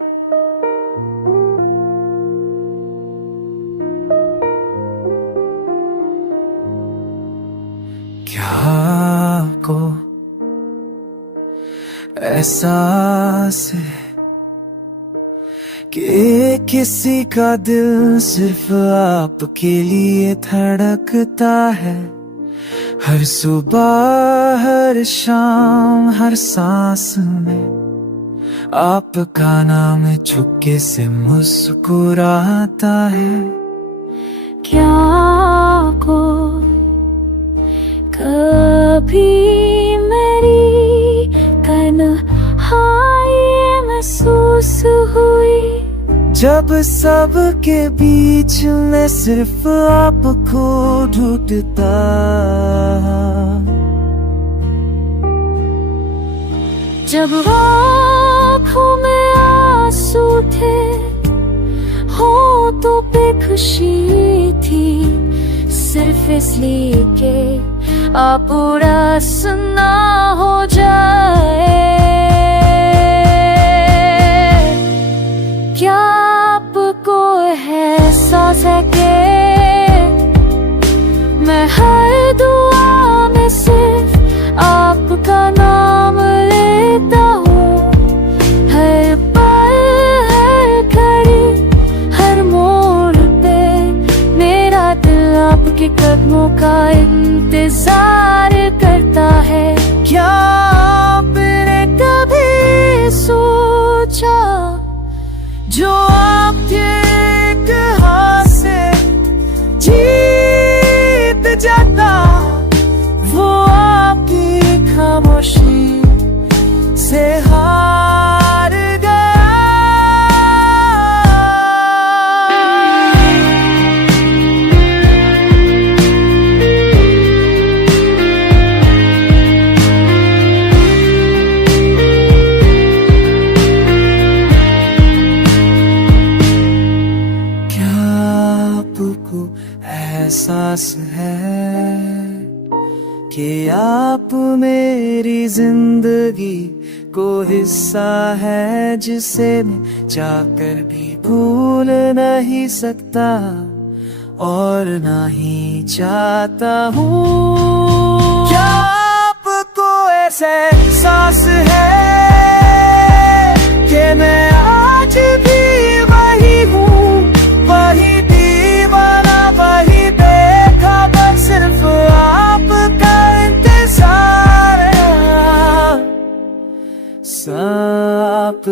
क्या आपको एहसास है कि किसी का दिल सिर्फ आपके लिए धड़कता है? हर सुबह हर शाम हर सांस में आपका नाम चुपके से मुस्कुराता है। क्या आपको कभी मेरी तन्हाई महसूस हुई? जब सबके बीच में सिर्फ आपको ढूंढता, जब आँखों में आंसू थे, होठों पे खुशी थी, सिर्फ इसलिए कि आप पूरा सुना हो जाए। क्या आपको एहसास है कि मैं हर दुआ में सिर्फ आपका नाम लेता हूँ? हर पल हर घड़ी हर मोड़ पे मेरा दिल आपके कदमों का इंतजार करता है। क्या आपने कभी सोचा जो आपके एक हाथ से जीत जाता, वो आपकी खामोशी से हार गया? आपको एहसास है कि आप मेरी जिंदगी को हिस्सा है जिसे मैं जाकर भी भूल नहीं सकता और ना ही चाहता हूँ? क्या आपको ऐसा एहसास है कि मैं आज भी वही हूँ, वही दीवाना, वही देखा, बस सिर्फ आपका इंतजार है। साफ